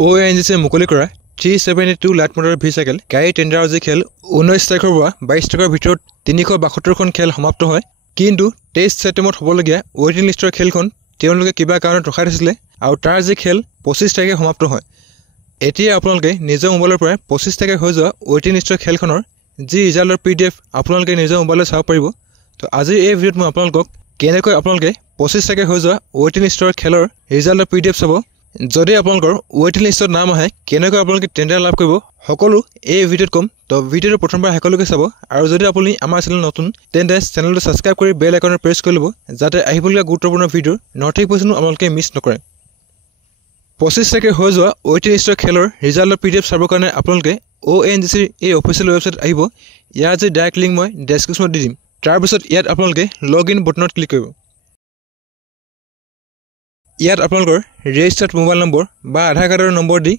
ONGC মুকলি কৰা 372 লাট মটৰ ভি-চাইকেল গাড়ী টেণ্ডাৰৰ যি খেল 19 তাৰিখৰ পৰা 22 তাৰিখৰ ভিতৰত 372খন খেল সমাপ্ত হয়। কিন্তু 23 ছেপ্টেম্বৰত হ'বলগীয়া ৱেটিং লিষ্টৰ খেলখন তেওঁলোকে কিবা কাৰণত ৰখাই দিছিলে আৰু তাৰ যি খেল 25 তাৰিখে সমাপ্ত হয়। এতিয়া আপোনালোকে নিজৰ মোবাইলৰ পৰা 25 তাৰিখে হৈ যোৱা ৱেটিং লিষ্টৰ খেলখনৰ যি ৰিজাল্টৰ PDF আপোনালোকে নিজৰ মোবাইলত চাব পাৰিব। তো আজি এই ভিডিঅ'ত মই আপোনালোকক কেনেকৈ আপোনালোকে 25 তাৰিখে হৈ যোৱা ৱেটিং লিষ্টৰ খেলৰ ৰিজাল্টৰ PDF চাব, যদি আপোনালোকৰ ৱেটিং লিষ্টত নাম আহে কেনেকৈ আপোনালোকে টেণ্ডাৰ লাভ কৰিব সকলো এই ভিডিঅ'ত ক'ম। তো ভিডিঅ'টো প্ৰথমবাৰ শেষলৈকে চাব আৰু যদি আপুনি আমাৰ চেনেল নতুন তেন্তে চেনেলটো ছাবস্ক্ৰাইব কৰি বেল আইকনত প্ৰেছ কৰি ল'ব যাতে আহিবলগীয়া গুৰুত্বপূৰ্ণ ভিডিঅ'ৰ নটিফিকেশ্যনো আপোনালোকে মিছ নকৰে। 25 তাৰিখে হৈ যোৱা ৱেটিং লিষ্টৰ খেলৰ ৰিজাল্টৰ PDF চাবৰ কাৰণে আপোনালোকে ONGCৰ এই অফিচিয়েল ৱেবছাইট আহিব। ইয়াৰ যি ডাইৰেক্ট লিংক মই ডেছক্ৰিপশ্যনত দি দিম। তাৰপিছত ইয়াত আপোনালোকে লগ ইন বটনত ক্লিক কৰিব। ইয়াত আপোনালোকৰ ৰেজিষ্টাৰ্ড মোবাইল নম্বৰ বা আধাৰ কাৰ্ডৰ নম্বৰ দি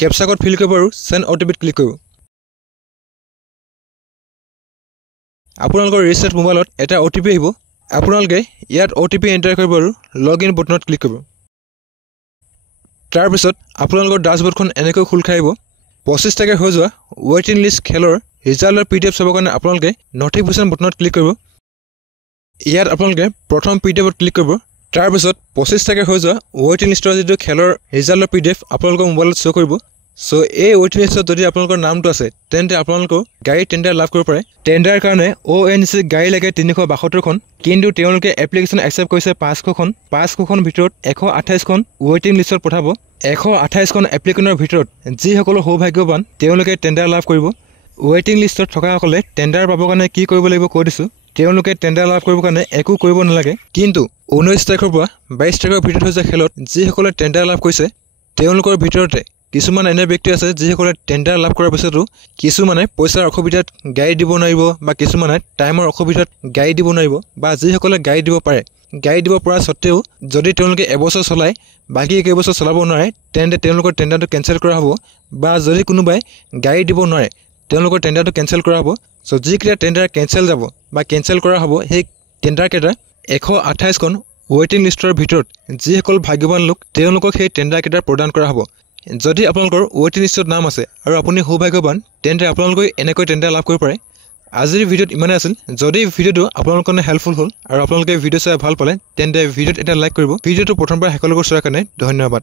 কেপচা কোড ফিল কৰিব আৰু চেণ্ড OTPত ক্লিক কৰিব। আপোনালোকৰ ৰেজিষ্টাৰ্ড মোবাইলত এটা OTP আহিব। আপোনালোকে ইয়াত OTP এণ্টাৰ কৰিব আৰু লগ ইন বটনত ক্লিক কৰিব। তাৰপিছত আপোনালোকৰ ডাছবৰ্ডখন এনেকৈ খোল খাই আহিব। 25 তাৰিখে হৈ যোৱা ৱেটিং লিষ্ট খেলৰ ৰিজাল্টৰ PDF চাবৰ কাৰণে আপোনালোকে নটিফিকেশ্যন বটনত ক্লিক কৰিব। ইয়াত আপোনালোকে প্ৰথম PDFত ক্লিক কৰিব। তাৰপিছত 25 তাৰিখে হৈ যোৱা ৱেটিং লিষ্টৰ যিটো খেলৰ ৰিজাল্টৰ PDF আপোনালোকৰ মোবাইলত শ্ব' কৰিব। চ' এই ৱেটিং লিষ্টত যদি আপোনালোকৰ নামটো আছে তেন্তে আপোনালোকৰ গাড়ী টেণ্ডাৰ লাভ কৰিব পাৰে। টেণ্ডাৰ কাৰণে ONGC গাড়ী লাগে 372খন, কিন্তু তেওঁলোকে এপ্লিকেশ্যন একচেপ্ট কৰিছে 500খন। 500খন ভিতৰত 128খন ৱেটিং লিষ্টত পঠাব। 128খন এপ্লিকেণ্টৰ ভিতৰত যিসকলৰ সৌভাগ্যৱান তেওঁলোকে টেণ্ডাৰ লাভ কৰিব। ৱেটিং লিষ্টত থকাসকলে টেণ্ডাৰ পাবৰ কাৰণে কি কৰিব লাগিব কৈ দিছোঁ। তেওঁলোকে টেণ্ডাৰ লাভ কৰিবৰ কাৰণে একো কৰিব নালাগে, কিন্তু 19 তাৰিখৰ পৰা 22 তাৰিখৰ ভিতৰত হৈ যোৱা খেলত যিসকলে টেণ্ডাৰ লাভ কৰিছে তেওঁলোকৰ ভিতৰতে কিছুমান এনে ব্যক্তি আছে যিসকলে টেণ্ডাৰ লাভ কৰাৰ পিছতো কিছুমানে পইচাৰ অসুবিধাত গাড়ী দিব নোৱাৰিব বা কিছুমানে টাইমৰ অসুবিধাত গাড়ী দিব নোৱাৰিব, বা যিসকলে গাড়ী দিব পাৰে গাড়ী দিব পৰা স্বত্তেও যদি তেওঁলোকে এবছৰ চলায় বাকী কেইবছৰ চলাব নোৱাৰে তেন্তে তেওঁলোকৰ টেণ্ডাৰটো কেঞ্চেল কৰা হ'ব, বা যদি কোনোবাই গাড়ী দিব নোৱাৰে তেওঁলোকৰ টেণ্ডাৰটো কেঞ্চেল কৰা হ'ব। চ' যিকেইটা টেণ্ডাৰ কেঞ্চেল যাব বা কেঞ্চেল কৰা হ'ব সেই টেণ্ডাৰকেইটা 128খন ৱেটিং লিষ্টৰ ভিতৰত যিসকল ভাগ্যৱান লোক তেওঁলোকক সেই টেণ্ডাৰকেইটা প্ৰদান কৰা হ'ব। যদি আপোনালোকৰ ৱেটিং লিষ্টত নাম আছে আৰু আপুনি সৌভাগ্যৱান তেন্তে আপোনালোকে এনেকৈ টেণ্ডাৰ লাভ কৰিব পাৰে। আজিৰ ভিডিঅ'ত ইমানেই আছিল। যদি ভিডিঅ'টো আপোনালোকৰ কাৰণে হেল্পফুল হ'ল আৰু আপোনালোকে ভিডিঅ' চাই ভাল পালে তেন্তে ভিডিঅ'ত এটা লাইক কৰিব। ভিডিঅ'টো প্ৰথমবাৰ শেষলৈকে চোৱাৰ কাৰণে ধন্যবাদ।